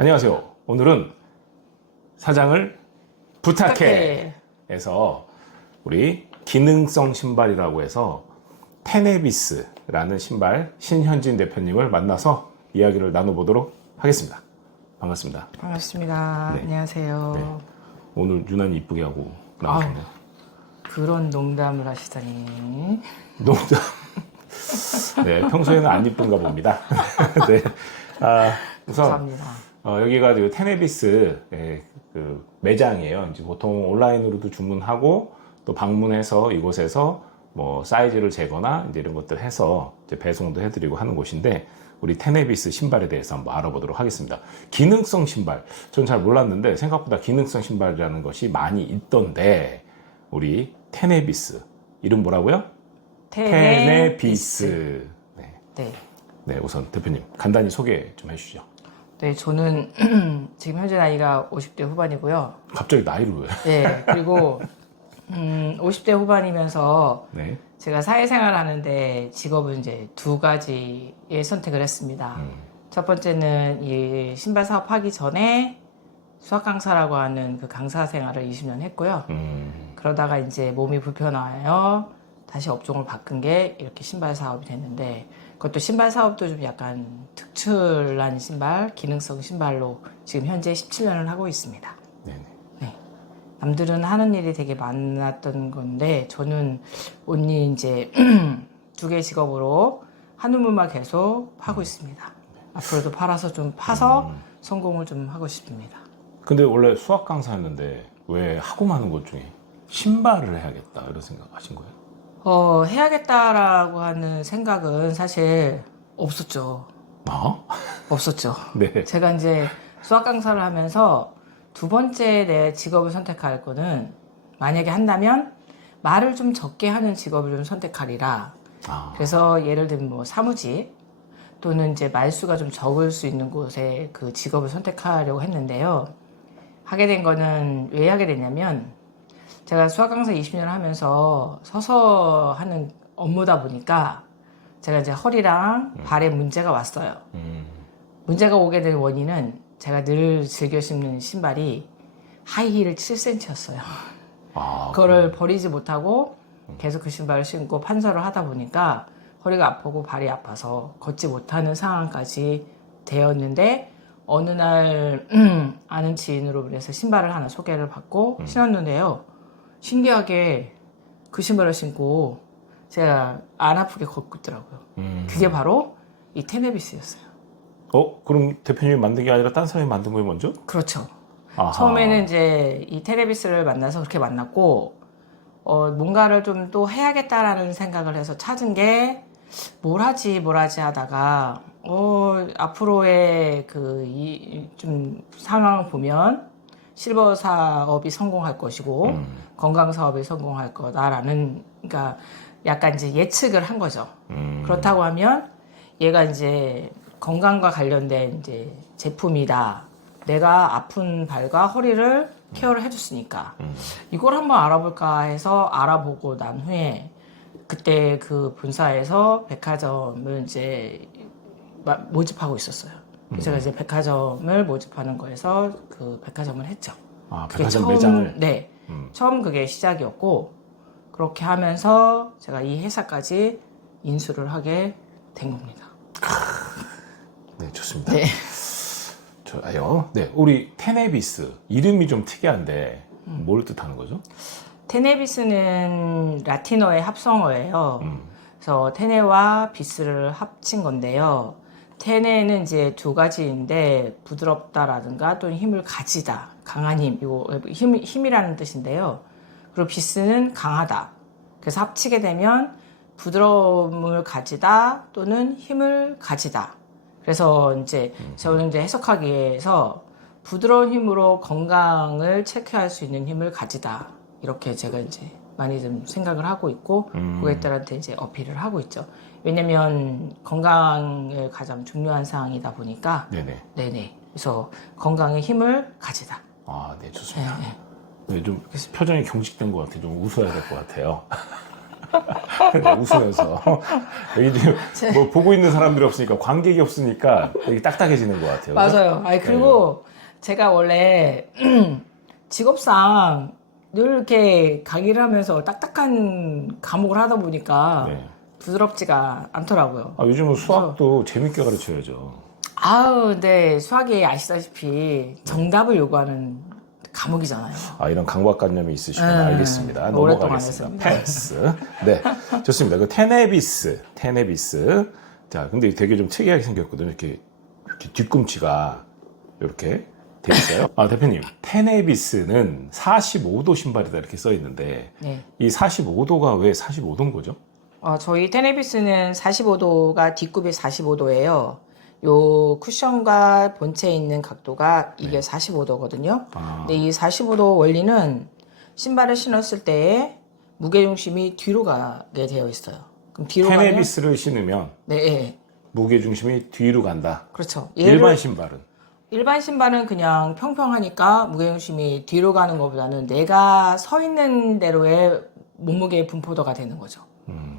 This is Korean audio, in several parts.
안녕하세요. 오늘은 사장을 부탁해 에서 우리 기능성 신발이라고 해서 테네비스라는 신발 신현진 대표님을 만나서 이야기를 나눠보도록 하겠습니다. 반갑습니다. 반갑습니다. 네. 안녕하세요. 네. 오늘 유난히 이쁘게 하고 나오셨네요. 그런 농담을 하시다니. 농담. 네, 평소에는 안 이쁜가 봅니다. 네. 우선 감사합니다. 여기가 그 테네비스 그 매장이에요. 이제 보통 온라인으로도 주문하고 또 방문해서 이곳에서 뭐 사이즈를 재거나 이제 이런 것들 해서 이제 배송도 해드리고 하는 곳인데 우리 테네비스 신발에 대해서 한번 알아보도록 하겠습니다. 기능성 신발, 전 잘 몰랐는데 생각보다 기능성 신발이라는 것이 많이 있던데 우리 테네비스 이름 뭐라고요? 테네비스. 네. 네. 네, 우선 대표님 간단히 소개 좀 해주시죠. 네, 저는 지금 현재 나이가 50대 후반이고요. 갑자기 나이를 왜? 네, 그리고 50대 후반이면서 네. 제가 사회생활 하는데 직업은 이제 두 가지의 선택을 했습니다. 첫 번째는 이 신발 사업 하기 전에 수학 강사라고 하는 그 강사 생활을 20년 했고요. 그러다가 이제 몸이 불편하여 다시 업종을 바꾼 게 이렇게 신발 사업이 됐는데 그것도 신발 사업도 좀 약간 특출난 신발, 기능성 신발로 지금 현재 17년을 하고 있습니다. 네네. 네. 남들은 하는 일이 되게 많았던 건데 저는 온리 이제 두 개 직업으로 한 우물만 계속 하고 있습니다. 앞으로도 팔아서 좀 파서 성공을 좀 하고 싶습니다. 근데 원래 수학 강사였는데 왜 하고 많은 것 중에 신발을 해야겠다 이런 생각하신 거예요? 해야겠다라고 하는 생각은 사실 없었죠. 아? 없었죠. 네. 제가 이제 수학 강사를 하면서 두 번째 내 직업을 선택할 거는 만약에 한다면 말을 좀 적게 하는 직업을 좀 선택하리라. 아. 그래서 예를 들면 뭐 사무직 또는 이제 말수가 좀 적을 수 있는 곳에 그 직업을 선택하려고 했는데요. 하게 된 거는 왜 하게 됐냐면 제가 수학 강사 20년 하면서 서서 하는 업무다 보니까 제가 이제 허리랑 발에 문제가 왔어요. 문제가 오게 된 원인은 제가 늘 즐겨 신는 신발이 하이힐을 7cm였어요. 아. 그거를 버리지 못하고 계속 그 신발을 신고 판서를 하다 보니까 허리가 아프고 발이 아파서 걷지 못하는 상황까지 되었는데 어느 날 아는 지인으로 그래서 신발을 하나 소개를 받고 신었는데요. 신기하게 그 신발을 신고 제가 안 아프게 걷고 있더라고요. 그게 바로 이 테네비스였어요. 그럼 대표님이 만든 게 아니라 딴 사람이 만든 거예요, 먼저? 그렇죠. 아하. 처음에는 이제 이 테네비스를 만나서 그렇게 만났고 뭔가를 좀 또 해야겠다라는 생각을 해서 찾은 게 뭘 하지 하다가 앞으로의 좀 상황을 보면 실버 사업이 성공할 것이고 건강 사업이 성공할 거다라는 그러니까 약간 이제 예측을 한 거죠. 그렇다고 하면 얘가 이제 건강과 관련된 이제 제품이다. 내가 아픈 발과 허리를 케어를 해줬으니까 이걸 한번 알아볼까 해서 알아보고 난 후에 그때 그 본사에서 백화점을 이제 모집하고 있었어요. 제가 이제 백화점을 모집하는 거에서 그 백화점을 했죠. 아, 그게 백화점 처음, 매장을? 네. 처음 그게 시작이었고 그렇게 하면서 제가 이 회사까지 인수를 하게 된 겁니다. 네, 좋습니다. 네. 좋아요. 네, 우리 테네비스 이름이 좀 특이한데 뭘 뜻하는 거죠? 테네비스는 라틴어의 합성어예요. 그래서 테네와 비스를 합친 건데요. 테네는 이제 두 가지인데 부드럽다라든가 또는 힘을 가지다, 강한 힘, 이거 힘이라는 뜻인데요. 그리고 비스는 강하다. 그래서 합치게 되면 부드러움을 가지다 또는 힘을 가지다. 그래서 이제 저는 이제 해석하기 위해서 부드러운 힘으로 건강을 체크할 수 있는 힘을 가지다. 이렇게 제가 이제 많이 좀 생각을 하고 있고 고객들한테 이제 어필을 하고 있죠. 왜냐면 건강을 가장 중요한 사항이다 보니까 네네. 그래서 건강의 힘을 가지다. 아, 네, 좋습니다. 네, 좀 표정이 경직된 것 같아요. 좀 웃어야 될 것 같아요. 웃으면서 여기 지금 뭐 보고 있는 사람들이 없으니까 관객이 없으니까 되게 딱딱해지는 것 같아요. 맞아요. 아니, 그리고 제가 원래 직업상 늘 이렇게 강의를 하면서 딱딱한 과목을 하다 보니까 네. 부드럽지가 않더라고요. 요즘은 수학도 재밌게 가르쳐야죠. 근데 수학이 아시다시피 정답을 요구하는 과목이잖아요. 이런 강박관념이 있으시면 알겠습니다. 오랫동안 넘어가겠습니다. 패스. 네, 좋습니다. 그 테네비스. 자, 근데 되게 좀 특이하게 생겼거든요. 이렇게 뒤꿈치가 이렇게 돼 있어요. 대표님, 테네비스는 45도 신발이다 이렇게 써 있는데 네. 이 45도가 왜 45도인 거죠? 저희 테네비스는 45도가 뒷굽이 45도예요. 요 쿠션과 본체에 있는 각도가 이게 45도거든요. 근데 이 45도 원리는 신발을 신었을 때에 무게중심이 뒤로 가게 되어 있어요. 그럼 뒤로 테네비스를 신으면 네, 무게중심이 뒤로 간다. 그렇죠. 일반 신발은? 일반 신발은 그냥 평평하니까 무게중심이 뒤로 가는 것보다는 내가 서 있는 대로의 몸무게의 분포도가 되는 거죠.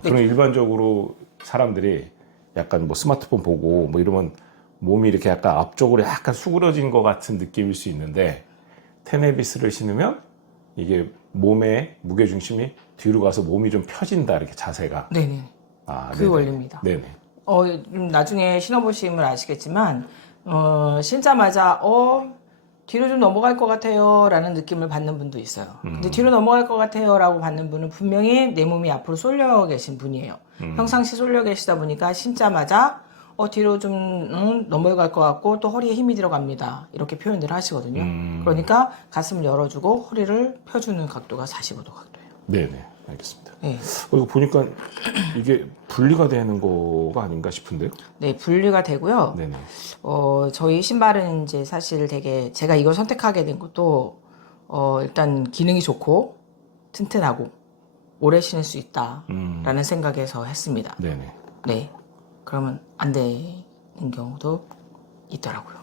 그럼 일반적으로 사람들이 약간 뭐 스마트폰 보고 뭐 이러면 몸이 이렇게 약간 앞쪽으로 약간 수그러진 것 같은 느낌일 수 있는데 테네비스를 신으면 이게 몸의 무게중심이 뒤로 가서 몸이 좀 펴진다 이렇게 자세가. 네네. 그 네네. 원리입니다. 네네. 나중에 신어보시면 아시겠지만, 신자마자, 뒤로 좀 넘어갈 것 같아요. 라는 느낌을 받는 분도 있어요. 근데 뒤로 넘어갈 것 같아요. 라고 받는 분은 분명히 내 몸이 앞으로 쏠려 계신 분이에요. 평상시 쏠려 계시다 보니까 신자마자, 뒤로 좀, 넘어갈 것 같고, 또 허리에 힘이 들어갑니다. 이렇게 표현을 하시거든요. 그러니까 가슴을 열어주고 허리를 펴주는 각도가 45도 각도예요. 네네. 알겠습니다. 네. 그리고 보니까 이게 분리가 되는 거가 아닌가 싶은데요? 네, 분리가 되고요. 네네. 저희 신발은 이제 사실 되게 제가 이걸 선택하게 된 것도 일단 기능이 좋고 튼튼하고 오래 신을 수 있다라는 생각에서 했습니다. 네네. 네. 그러면 안 되는 경우도 있더라고요.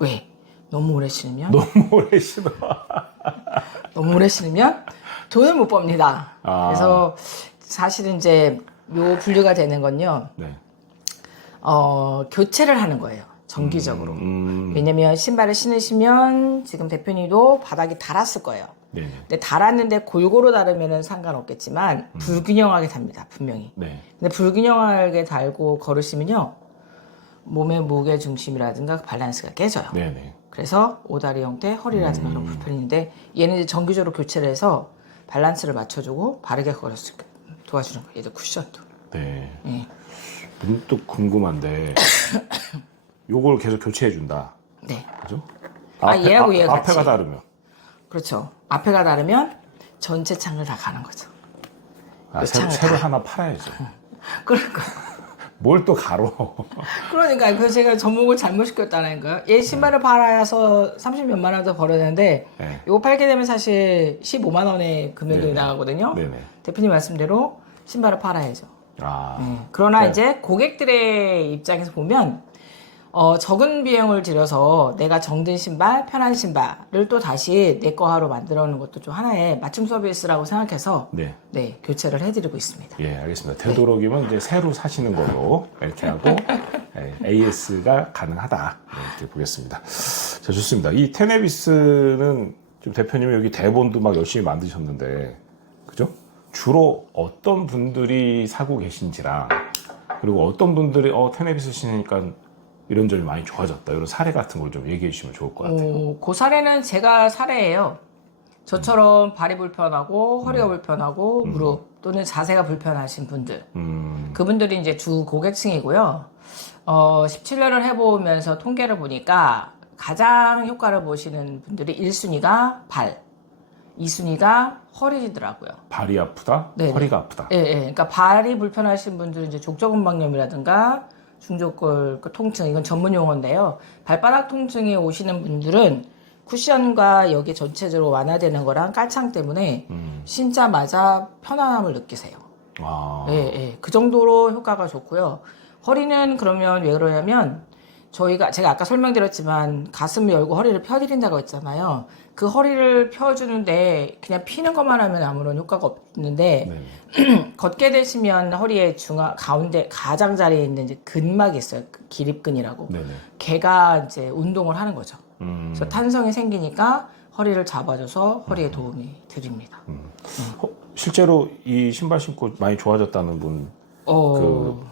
왜? 너무 오래 신으면 너무 오래 신어. 너무 오래 신으면 돈을 못 법니다. 그래서 사실은 이제 요 분류가 되는 건요. 네. 교체를 하는 거예요. 정기적으로. 왜냐면 신발을 신으시면 지금 대표님도 바닥이 닳았을 거예요. 네네. 근데 닳았는데 골고루 닳으면 상관없겠지만 불균형하게 답니다. 분명히. 네. 근데 불균형하게 달고 걸으시면요. 몸의 무게 중심이라든가 밸런스가 깨져요. 네네. 그래서 오다리 형태, 허리라든가 그런 불편이 있는데 얘는 이제 정기적으로 교체를 해서 밸런스를 맞춰주고 바르게 걸을 수 있게 도와주는 거예요. 얘도 쿠션도. 네. 네. 문득 궁금한데 요걸 계속 교체해 준다. 네. 그죠? 얘하고 얘가 같이. 앞에가 다르면. 그렇죠. 앞에가 다르면 전체 창을 다 가는 거죠. 새로 하나 팔아야죠. 그러니까. 뭘 또 가로. 그러니까 그래서 제가 접목을 잘못 시켰다는 거예요. 얘 신발을 팔아서 30몇만 원 더 벌어야 되는데 네. 이거 팔게 되면 사실 15만 원의 금액이 네네. 나가거든요. 네네. 대표님 말씀대로 신발을 팔아야죠. 그러나 네. 이제 고객들의 입장에서 보면 적은 비용을 들여서 내가 정든 신발, 편한 신발을 또 다시 내 거하러 만들어 놓는 것도 좀 하나의 맞춤 서비스라고 생각해서 네. 교체를 해드리고 있습니다. 예, 알겠습니다. 되도록이면 이제 새로 사시는 걸로 이렇게 하고 AS가 가능하다 이렇게 보겠습니다. 자, 좋습니다. 이 테네비스는 지금 대표님이 여기 대본도 막 열심히 만드셨는데, 그죠? 주로 어떤 분들이 사고 계신지랑 그리고 어떤 분들이 테네비스 신으니까 이런 점이 많이 좋아졌다. 이런 사례 같은 걸 좀 얘기해 주시면 좋을 것 같아요. 그 사례는 제가 사례예요. 저처럼 발이 불편하고 허리가 불편하고 무릎 또는 자세가 불편하신 분들. 그분들이 이제 주 고객층이고요. 17년을 해보면서 통계를 보니까 가장 효과를 보시는 분들이 1순위가 발, 2순위가 허리더라고요. 발이 아프다? 네네. 허리가 아프다? 예. 그러니까 발이 불편하신 분들은 이제 족저근막염이라든가 중족골 통증, 이건 전문 용어인데요. 발바닥 통증이 오시는 분들은 쿠션과 여기 전체적으로 완화되는 거랑 깔창 때문에 신자마자 편안함을 느끼세요. 그 정도로 효과가 좋고요. 허리는 그러면 왜 그러냐면 제가 아까 설명드렸지만 가슴을 열고 허리를 펴드린다고 했잖아요. 그 허리를 펴주는데 그냥 피는 것만 하면 아무런 효과가 없는데 네네. 걷게 되시면 허리의 가운데 가장자리에 있는 이제 근막이 있어요. 그 기립근이라고. 네네. 걔가 이제 운동을 하는 거죠. 음. 그래서 탄성이 생기니까 허리를 잡아줘서 허리에 도움이 드립니다. 실제로 이 신발 신고 많이 좋아졌다는 분, 그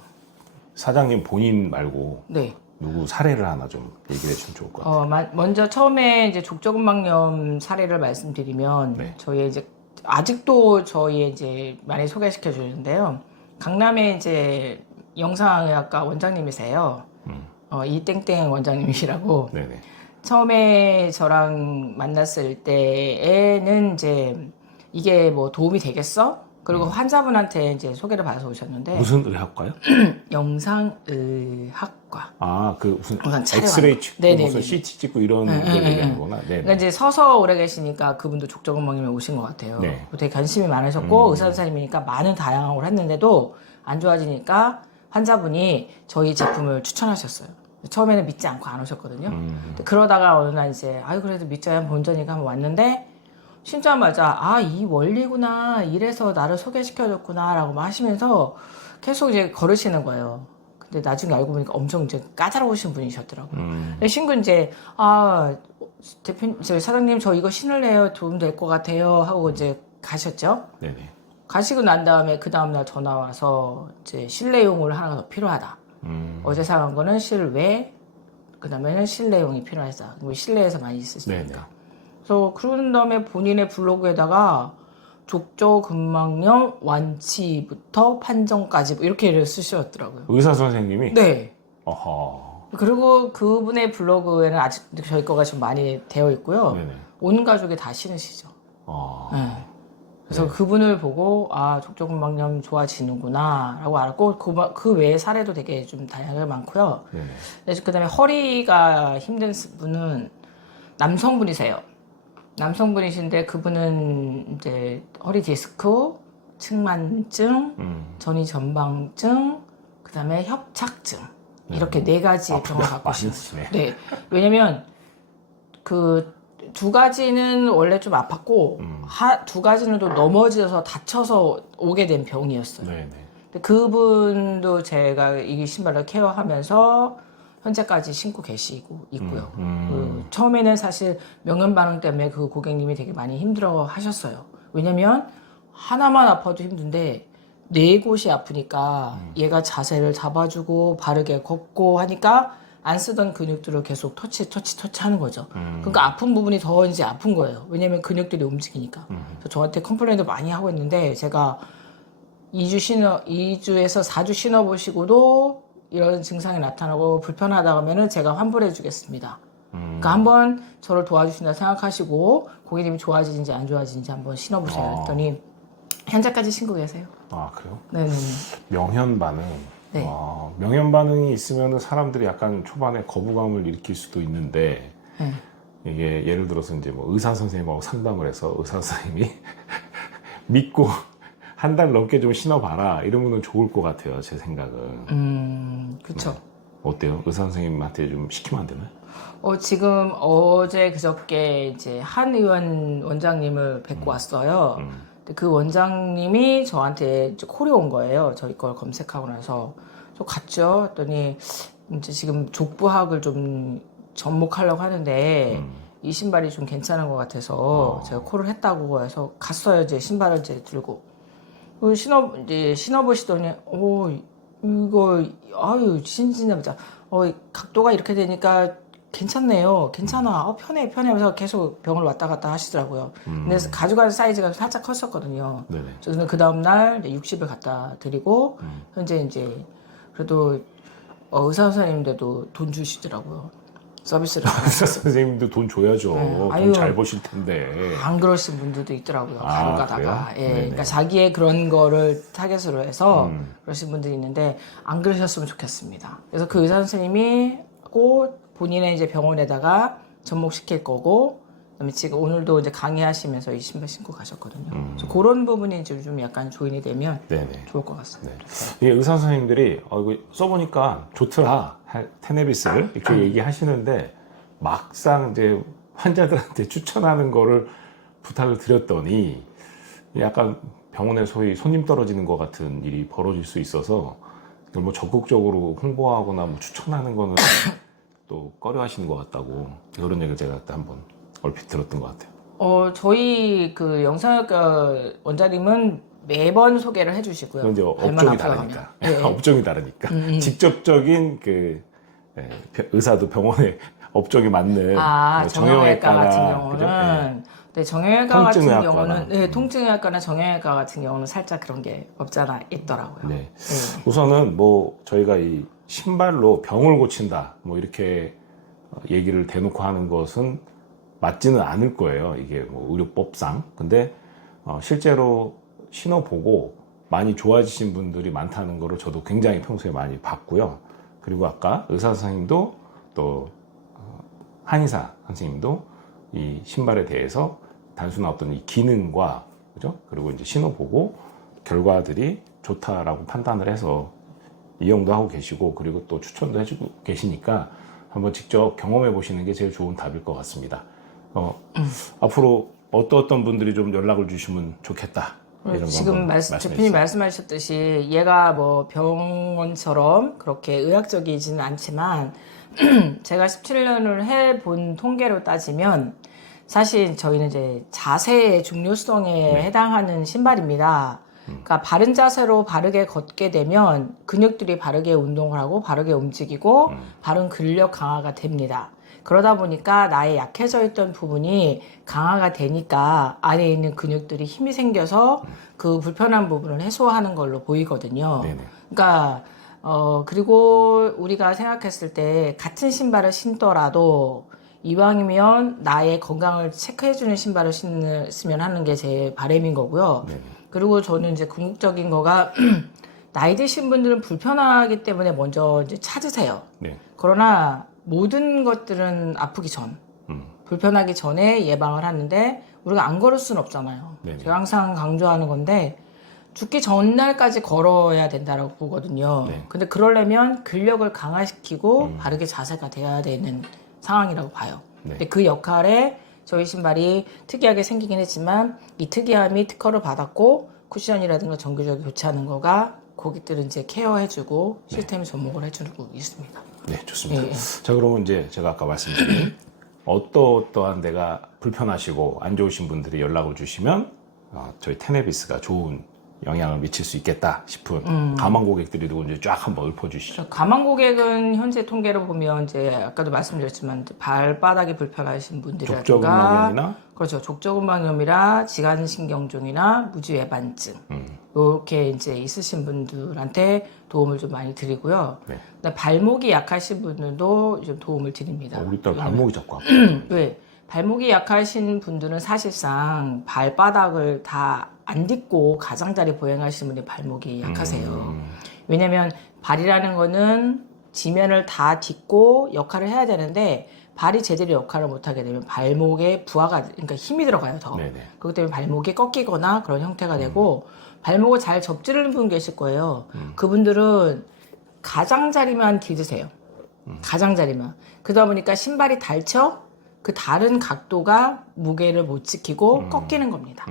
사장님 본인 말고 네. 누구 사례를 하나 좀 얘기를 해주면 좋을 것 같아요. 먼저 처음에 이제 족저근막염 사례를 말씀드리면 네. 저희 이제 아직도 저희 이제 많이 소개시켜 주는데요. 강남에 이제 영상의학과 원장님이세요. 이땡땡 원장님이시라고. 네네. 처음에 저랑 만났을 때에는 이제 이게 뭐 도움이 되겠어? 그리고 환자분한테 이제 소개를 받아서 오셨는데 무슨 의학과요? 영상의학과. 아, 무슨 영상 촬영하는 엑스레이 거. 찍고 네네네네. 무슨 CT 찍고 이런 걸 얘기하는 거구나. 네. 그러니까 이제 서서 오래 계시니까 그분도 족저근막염에 오신 것 같아요. 네. 되게 관심이 많으셨고 의사 선생님이니까 많은 다양한 걸 했는데도 안 좋아지니까 환자분이 저희 제품을 추천하셨어요. 처음에는 믿지 않고 안 오셨거든요. 근데 그러다가 어느 날 이제 그래도 믿자야 본전이가 한번 왔는데 신자마자 이 원리구나, 이래서 나를 소개시켜줬구나라고 막 하시면서 계속 이제 걸으시는 거예요. 근데 나중에 알고 보니까 엄청 이제 까다로우신 분이셨더라고요. 근데 신고 이제 대표님, 사장님 저 이거 신을래요, 도움 될 것 같아요 하고 이제 가셨죠. 네네. 가시고 난 다음에 그 다음날 전화 와서 이제 실내용을 하나가 더 필요하다. 어제 사간 거는 실외, 그 다음에는 실내용이 필요하다. 실내에서 많이 있으시니까. 네네. 그래서 그런 다음에 본인의 블로그에다가 족저근막염 완치부터 판정까지 뭐 이렇게 쓰셨더라고요. 의사 선생님이? 네. 어허. 그리고 그분의 블로그에는 아직 저희 거가 좀 많이 되어 있고요. 네네. 온 가족이 다 신으시죠. 네. 그래서 그분을 보고 족저근막염 좋아지는구나 라고 알았고 그 외에 사례도 되게 좀 다양하게 많고요. 네네. 그 다음에 허리가 힘든 분은 남성분이세요. 남성분이신데 그분은 이제 허리 디스크, 측만증, 전이전방증, 그 다음에 협착증 이렇게 네 가지의 병을 갖고 많이 계시네요. 드시네. 네, 왜냐면 그 두 가지는 원래 좀 아팠고 두 가지는 또 넘어져서 다쳐서 오게 된 병이었어요. 네네. 근데 그분도 제가 이 신발을 케어하면서 현재까지 신고 계시고 있고요. 처음에는 사실 명현 반응 때문에 그 고객님이 되게 많이 힘들어 하셨어요. 왜냐면 하나만 아파도 힘든데 네 곳이 아프니까 얘가 자세를 잡아주고 바르게 걷고 하니까 안 쓰던 근육들을 계속 터치 하는 거죠. 그러니까 아픈 부분이 더 이제 아픈 거예요. 왜냐면 근육들이 움직이니까. 그래서 저한테 컴플레인도 많이 하고 있는데 제가 2주에서 4주 신어보시고도 이런 증상이 나타나고 불편하다 하면은 제가 환불해 주겠습니다. 그러니까 한번 저를 도와주신다 생각하시고 고객님이 좋아지는지 안 좋아지는지 한번 신어보세요. 했더니 현재까지 신고 계세요. 아, 그래요? 네네. 명현 반응. 네. 명현 반응이 있으면 사람들이 약간 초반에 거부감을 일으킬 수도 있는데 네. 이게 예를 들어서 이제 뭐 의사 선생님하고 상담을 해서 의사 선생님이 믿고 한 달 넘게 좀 신어봐라 이러면은 좋을 것 같아요, 제 생각은. 그쵸. 어때요? 의사 선생님한테 좀 시키면 안 되나요? 지금 어제 그저께 이제 한 의원 원장님을 뵙고 왔어요. 근데 그 원장님이 저한테 이제 콜이 온 거예요. 저희 걸 검색하고 나서. 저 갔죠. 했더니 이제 지금 족부학을 좀 접목하려고 하는데 이 신발이 좀 괜찮은 것 같아서 제가 콜을 했다고 해서 갔어요. 이제 신발을 이제 들고. 이제 신어보시더니, 이거, 신진해보자. 각도가 이렇게 되니까 괜찮네요. 괜찮아. 편해. 하면서 계속 병을 왔다 갔다 하시더라고요. 근데 가져가는 사이즈가 살짝 컸었거든요. 네네. 저는 그 다음날 60을 갖다 드리고, 현재 이제, 그래도, 의사 선생님인데도 돈 주시더라고요. 서비스를. 의사 선생님도 돈 줘야죠. 돈 아유. 잘 버실 텐데. 안 그러신 분들도 있더라고요. 가로 가다가. 그래요? 예. 네네. 그러니까 자기의 그런 거를 타겟으로 해서 그러신 분들이 있는데 안 그러셨으면 좋겠습니다. 그래서 그 의사 선생님이 꼭 본인의 이제 병원에다가 접목시킬 거고, 그다음에 지금 오늘도 이제 강의하시면서 이 신발 신고 가셨거든요. 그래서 그런 부분이 이제 좀 약간 조인이 되면 네네. 좋을 것 같습니다. 이게 의사 선생님들이 이거 써보니까 좋더라 테네비스를 이렇게 얘기하시는데 막상 이제 환자들한테 추천하는 거를 부탁을 드렸더니 약간 병원에 소위 손님 떨어지는 것 같은 일이 벌어질 수 있어서 이걸 뭐 적극적으로 홍보하거나 뭐 추천하는 거는 또 꺼려 하시는 것 같다고 그런 얘기를 제가 그때 한번 얼핏 들었던 것 같아요. 저희 그 영상학과 원장님은 매번 소개를 해주시고요. 그건 이제 업종이 다르니까. 네. 업종이 다르니까. 직접적인 그 의사도 병원에 업종이 맞는 정형외과 같은 경우는 그죠? 네. 네, 정형외과 같은 통증의학과나. 경우는 네, 통증의학과나 정형외과 같은 경우는 살짝 그런 게 없잖아 있더라고요. 네. 우선은 뭐 저희가 이 신발로 병을 고친다 뭐 이렇게 얘기를 대놓고 하는 것은 맞지는 않을 거예요. 이게 뭐 의료법상. 근데 실제로 신어보고 많이 좋아지신 분들이 많다는 거를 저도 굉장히 평소에 많이 봤고요. 그리고 아까 의사 선생님도 또 한의사 선생님도 이 신발에 대해서 단순한 어떤 이 기능과 그죠? 그리고 이제 신어보고 결과들이 좋다라고 판단을 해서 이용도 하고 계시고 그리고 또 추천도 해주고 계시니까 한번 직접 경험해 보시는 게 제일 좋은 답일 것 같습니다. 앞으로 어떤 분들이 좀 연락을 주시면 좋겠다. 이런 거 지금 대표님 말씀하셨듯이 얘가 뭐 병원처럼 그렇게 의학적이지는 않지만 제가 17년을 해본 통계로 따지면 사실 저희는 이제 자세의 중요성에 해당하는 신발입니다. 그러니까 바른 자세로 바르게 걷게 되면 근육들이 바르게 운동을 하고 바르게 움직이고 바른 근력 강화가 됩니다. 그러다 보니까 나의 약해져 있던 부분이 강화가 되니까 안에 있는 근육들이 힘이 생겨서 그 불편한 부분을 해소하는 걸로 보이거든요. 네네. 그러니까 그리고 우리가 생각했을 때 같은 신발을 신더라도 이왕이면 나의 건강을 체크해주는 신발을 신으면 하는 게 제 바람인 거고요. 네네. 그리고 저는 이제 궁극적인 거가 나이 드신 분들은 불편하기 때문에 먼저 이제 찾으세요. 네. 그러나 모든 것들은 아프기 전, 불편하기 전에 예방을 하는데 우리가 안 걸을 수는 없잖아요. 네네. 제가 항상 강조하는 건데 죽기 전날까지 걸어야 된다고 보거든요. 네. 근데 그러려면 근력을 강화시키고 바르게 자세가 돼야 되는 상황이라고 봐요. 네. 근데 그 역할에 저희 신발이 특이하게 생기긴 했지만 이 특이함이 특허를 받았고 쿠션이라든가 정기적으로 교체하는 거가 고객들은 이제 케어해주고 시스템이 접목을 해주고 있습니다. 네, 좋습니다. 예, 예. 자, 그러면 이제 제가 아까 말씀드린 어떠한 데가 불편하시고 안 좋으신 분들이 연락을 주시면 저희 테네비스가 좋은 영향을 미칠 수 있겠다 싶은 가망 고객들이 누군지 쫙 한번 읊어주시죠. 가망 고객은 현재 통계로 보면 이제 아까도 말씀드렸지만 이제 발바닥이 불편하신 분들이라든가 족저근막염이나 그렇죠. 족저근막염이나 지간신경종이나 무지외반증 이렇게 이제 있으신 분들한테 도움을 좀 많이 드리고요. 네. 그다음에 발목이 약하신 분들도 좀 도움을 드립니다. 우리 딸 발목이 자꾸 아파. 왜? 발목이 약하신 분들은 사실상 발바닥을 다 안 딛고 가장자리 보행하시는 분이 발목이 약하세요. 왜냐면 발이라는 거는 지면을 다 딛고 역할을 해야 되는데 발이 제대로 역할을 못하게 되면 발목에 부하가 그러니까 힘이 들어가요 더. 네네. 그렇기 때문에 발목이 꺾이거나 그런 형태가 되고 발목을 잘 접지르는 분 계실 거예요. 그분들은 가장자리만 디드세요. 가장자리만. 그러다 보니까 신발이 닳죠? 그 다른 각도가 무게를 못 지키고 꺾이는 겁니다.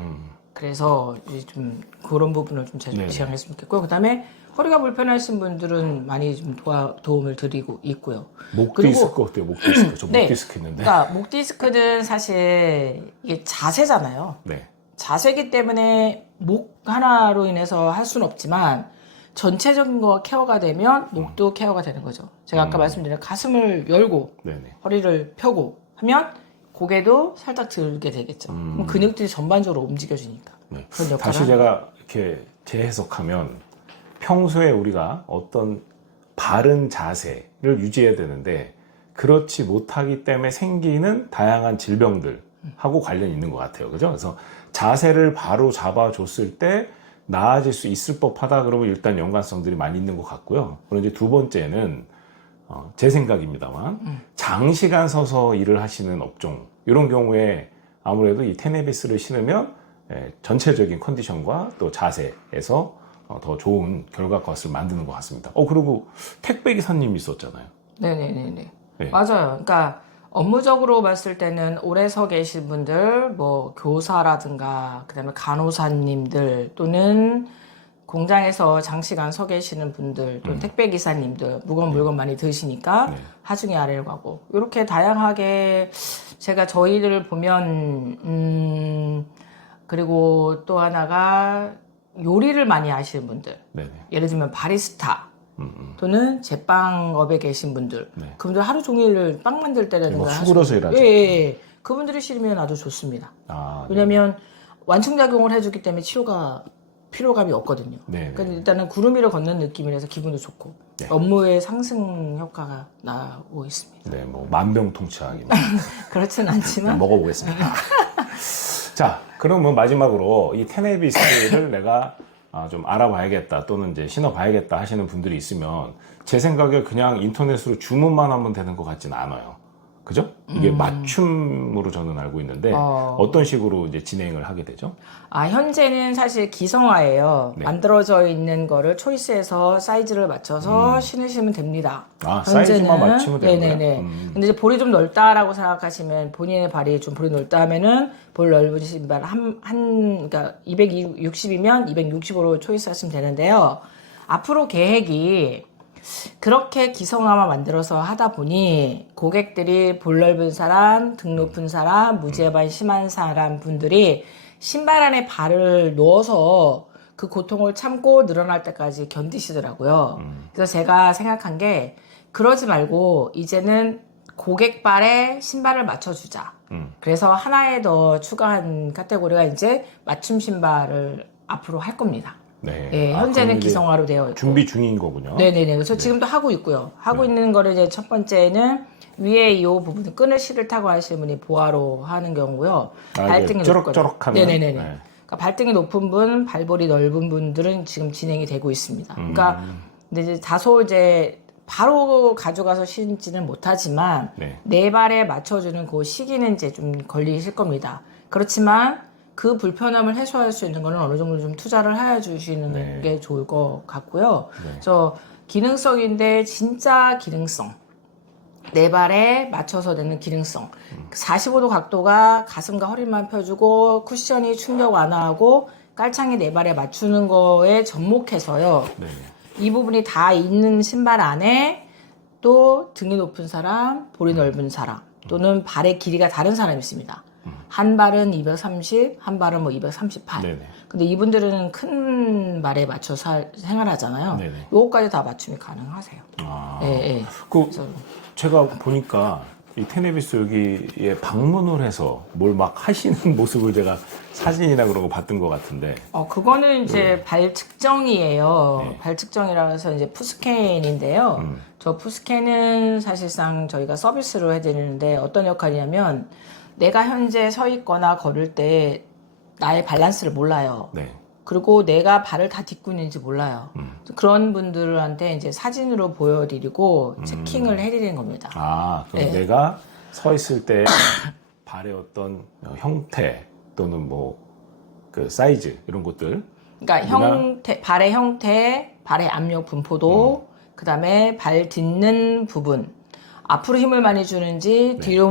그래서 이제 좀 그런 부분을 좀 네네. 지향했으면 좋겠고 그다음에 허리가 불편하신 분들은 많이 좀 도움을 드리고 있고요. 목 그리고- 디스크 어때요? 목 디스크. 저 목 네. 디스크 있는데. 그러니까 목 디스크는 사실 이게 자세잖아요. 네. 자세기 때문에 목 하나로 인해서 할 수는 없지만 전체적인 거가 케어가 되면 목도 케어가 되는 거죠. 제가 아까 말씀드린 가슴을 열고 네네. 허리를 펴고 하면 고개도 살짝 들게 되겠죠. 그럼 근육들이 전반적으로 움직여지니까. 네. 그런 역할을 다시 제가 이렇게 재해석하면 평소에 우리가 어떤 바른 자세를 유지해야 되는데 그렇지 못하기 때문에 생기는 다양한 질병들하고 관련이 있는 것 같아요. 그죠? 그래서 자세를 바로 잡아줬을 때 나아질 수 있을 법하다 그러면 일단 연관성들이 많이 있는 것 같고요. 그리고 이제 두 번째는 제 생각입니다만 장시간 서서 일을 하시는 업종 이런 경우에 아무래도 이 테네비스를 신으면 전체적인 컨디션과 또 자세에서 더 좋은 결과값을 만드는 것 같습니다. 그리고 택배 기사님이 있었잖아요. 네네네네. 네. 맞아요. 그러니까 업무적으로 봤을 때는 오래 서 계신 분들, 뭐 교사라든가 그다음에 간호사님들 또는 공장에서 장시간 서 계시는 분들 또는 택배 기사님들 무거운 물건 많이 드시니까 네. 하중에 아래로 가고 이렇게 다양하게 제가 저희들을 보면 그리고 또 하나가 요리를 많이 하시는 분들 네네. 예를 들면 바리스타 또는 제빵업에 계신 분들 네. 그분들 하루 종일 빵 만들 때라든가 뭐 수그러서 일하죠. 예. 그분들이 싫으면 아주 좋습니다. 아, 네. 왜냐면 완충작용을 해주기 때문에 피로감이 없거든요. 네. 그러니까 일단은 구름 위를 걷는 느낌이라서 기분도 좋고 네. 업무의 상승 효과가 나오고 있습니다. 네, 뭐 만병통치약입니다. 그렇진 않지만 먹어보겠습니다. 자, 그럼 뭐 마지막으로 이 테네비스를 내가 좀 알아봐야겠다 또는 이제 신어봐야겠다 하시는 분들이 있으면 제 생각에 그냥 인터넷으로 주문만 하면 되는 것 같지는 않아요. 그죠? 이게 맞춤으로 저는 알고 있는데 어떤 식으로 이제 진행을 하게 되죠? 현재는 사실 기성화예요. 네. 만들어져 있는 거를 초이스해서 사이즈를 맞춰서 신으시면 됩니다. 사이즈만 맞추면 되는 거예요? 네네네. 근데 이제 볼이 좀 넓다라고 생각하시면 본인의 발이 좀 볼이 넓다 하면은 볼 넓은 신발 그러니까 260이면 260으로 초이스하시면 되는데요. 앞으로 계획이 그렇게 기성화만 만들어서 하다 보니 고객들이 볼 넓은 사람, 등 높은 사람, 무제반 심한 사람 분들이 신발 안에 발을 넣어서 그 고통을 참고 늘어날 때까지 견디시더라고요. 그래서 제가 생각한 게 그러지 말고 이제는 고객 발에 신발을 맞춰주자. 그래서 하나에 더 추가한 카테고리가 이제 맞춤 신발을 앞으로 할 겁니다. 네. 예, 현재는 그럼 이제 기성화로 되어 있고. 준비 중인 거군요. 네네네. 그래서 지금도 하고 있고요. 하고 있는 거를 이제 첫 번째는 위에 이 부분 끈을 실을 타고 하시는 분이 보아로 하는 경우고요. 발등이 쪼럭쪼럭하면. 네네네. 네. 그러니까 발등이 높은 분, 발볼이 넓은 분들은 지금 진행이 되고 있습니다. 그러니까 근데 이제 다소 이제 바로 가져가서 신지는 못하지만 네. 내 발에 맞춰주는 그 시기는 이제 좀 걸리실 겁니다. 그렇지만 그 불편함을 해소할 수 있는 거는 어느 정도 좀 투자를 해 주시는 네. 게 좋을 것 같고요. 그래서 기능성인데 진짜 기능성. 내 발에 맞춰서 되는 기능성. 45도 각도가 가슴과 허리만 펴주고 쿠션이 충격 완화하고 깔창이 내 발에 맞추는 거에 접목해서요. 네. 이 부분이 다 있는 신발 안에 또 등이 높은 사람, 볼이 넓은 사람 또는 발의 길이가 다른 사람이 있습니다. 한 발은 230, 한 발은 뭐 238. 네네. 근데 이분들은 큰 발에 맞춰서 생활하잖아요. 네네. 요거까지 다 맞춤이 가능하세요. 예, 예. 제가 보니까 이 테네비스 여기에 방문을 해서 뭘 막 하시는 모습을 제가 사진이나 그런 거 봤던 것 같은데. 그거는 이제 발 측정이에요. 네. 발 측정이라고 해서 이제 푸스캔인데요. 저 푸스캔은 사실상 저희가 서비스로 해드리는데 어떤 역할이냐면 내가 현재 서 있거나 걸을 때 나의 밸런스를 몰라요. 네. 그리고 내가 발을 다 딛고 있는지 몰라요. 그런 분들한테 이제 사진으로 보여드리고 체킹을 해드리는 겁니다. 그럼 네. 내가 서 있을 때 발의 어떤 형태 또는 뭐 그 사이즈 이런 것들. 그러니까 발의 형태, 발의 압력 분포도, 그 다음에 발 딛는 부분, 앞으로 힘을 많이 주는지, 뒤로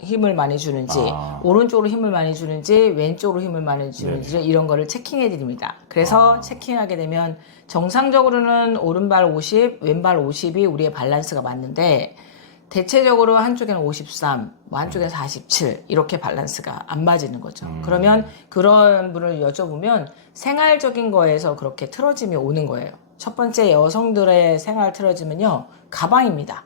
힘을 많이 주는지, 오른쪽으로 힘을 많이 주는지, 왼쪽으로 힘을 많이 주는지, 이런 거를 체킹해 드립니다. 그래서 체킹하게 되면 정상적으로는 오른발 50, 왼발 50이 우리의 밸런스가 맞는데, 대체적으로 한쪽에는 53, 뭐 한쪽에는 47 이렇게 밸런스가 안 맞는 거죠. 그러면 그런 분을 여쭤보면 생활적인 거에서 그렇게 틀어짐이 오는 거예요. 첫 번째 여성들의 생활 틀어짐은요. 가방입니다.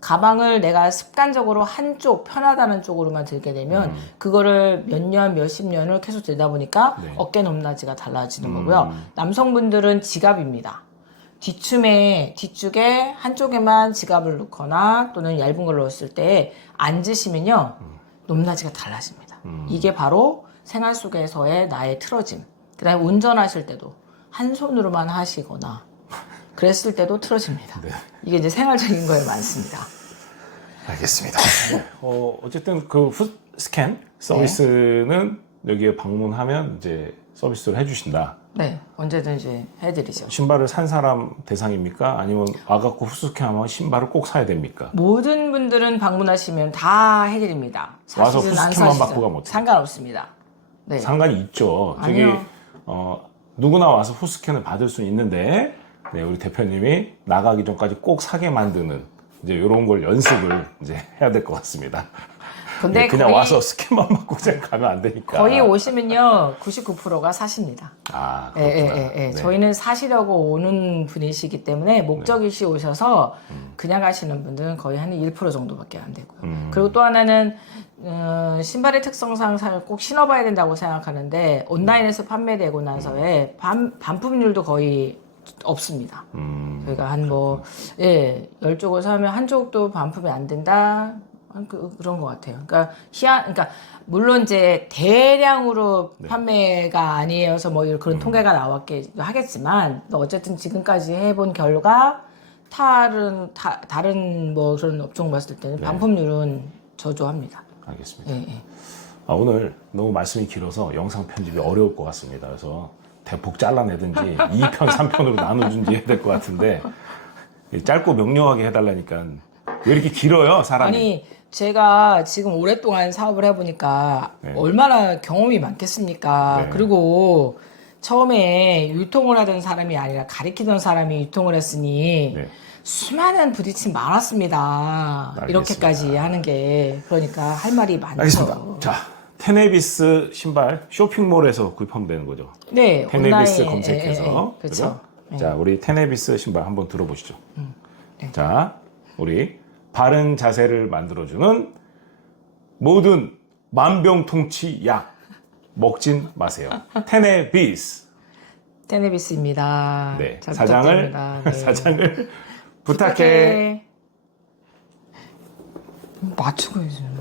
가방을 내가 습관적으로 한쪽 편하다는 쪽으로만 들게 되면 그거를 몇 년, 몇십 년을 계속 들다 보니까 어깨 높낮이가 달라지는 거고요. 남성분들은 지갑입니다. 뒤쪽에 한쪽에만 지갑을 넣거나 또는 얇은 걸 넣었을 때 앉으시면요. 높낮이가 달라집니다. 이게 바로 생활 속에서의 나의 틀어짐. 그 다음에 운전하실 때도 한 손으로만 하시거나 그랬을 때도 틀어집니다. 네. 이게 이제 생활적인 거에 많습니다. 알겠습니다. 어쨌든 그 풋스캔 서비스는 여기에 방문하면 이제 서비스를 해주신다. 네, 언제든지 해드리죠. 신발을 산 사람 대상입니까? 아니면 와갖고 후스케하면 신발을 꼭 사야 됩니까? 모든 분들은 방문하시면 다 해드립니다. 와서 사시든 안 후스케만 사시든 바꾸가 못해요. 상관없습니다. 네. 상관이 있죠. 저기 아니요. 누구나 와서 후스캔을 받을 수는 있는데 네, 우리 대표님이 나가기 전까지 꼭 사게 만드는 이제 이런 걸 연습을 이제 해야 될 것 같습니다. 근데 네, 그냥 거의, 와서 스캔만 받고 그냥 가면 안 되니까. 거의 오시면요, 99%가 사십니다. 아, 예, 그렇구나. 예, 예, 예. 네. 저희는 사시려고 오는 분이시기 때문에 목적이시 오셔서 그냥 가시는 분들은 거의 한 1% 정도밖에 안 되고요. 그리고 또 하나는 신발의 특성상 꼭 신어봐야 된다고 생각하는데 온라인에서 판매되고 나서의 반품률도 거의 없습니다. 저희가 한 뭐, 예, 10쪽을 사면 한 쪽도 반품이 안 된다? 그런 것 같아요. 그러니까, 그러니까, 물론 이제 대량으로 판매가 아니어서 뭐 그런 통계가 나왔긴 하겠지만, 어쨌든 지금까지 해본 결과, 다른 뭐 그런 업종 봤을 때는 반품률은 저조합니다. 알겠습니다. 예, 예. 오늘 너무 말씀이 길어서 영상 편집이 어려울 것 같습니다. 그래서 대폭 잘라내든지 2편, 3편으로 나눠준지 해야 될 것 같은데 짧고 명료하게 해달라니까 왜 이렇게 길어요, 사람이? 아니, 제가 지금 오랫동안 사업을 해보니까 네. 얼마나 경험이 많겠습니까? 네. 그리고 처음에 유통을 하던 사람이 아니라 가리키던 사람이 유통을 했으니 네. 수많은 부딪힘 많았습니다. 알겠습니다. 이렇게까지 하는 게. 그러니까 할 말이 많죠. 알겠습니다. 자, 테네비스 신발 쇼핑몰에서 구입하면 되는 거죠. 네, 테네비스 온라인, 검색해서. 그렇죠. 자, 우리 테네비스 신발 한번 들어보시죠. 자, 우리 바른 자세를 만들어주는 모든 만병통치 약 먹진 마세요. 테네비스. 테네비스입니다. 네, 잘 사장을 부탁드립니다. 네. 사장을 부탁해. 맞추고 해주는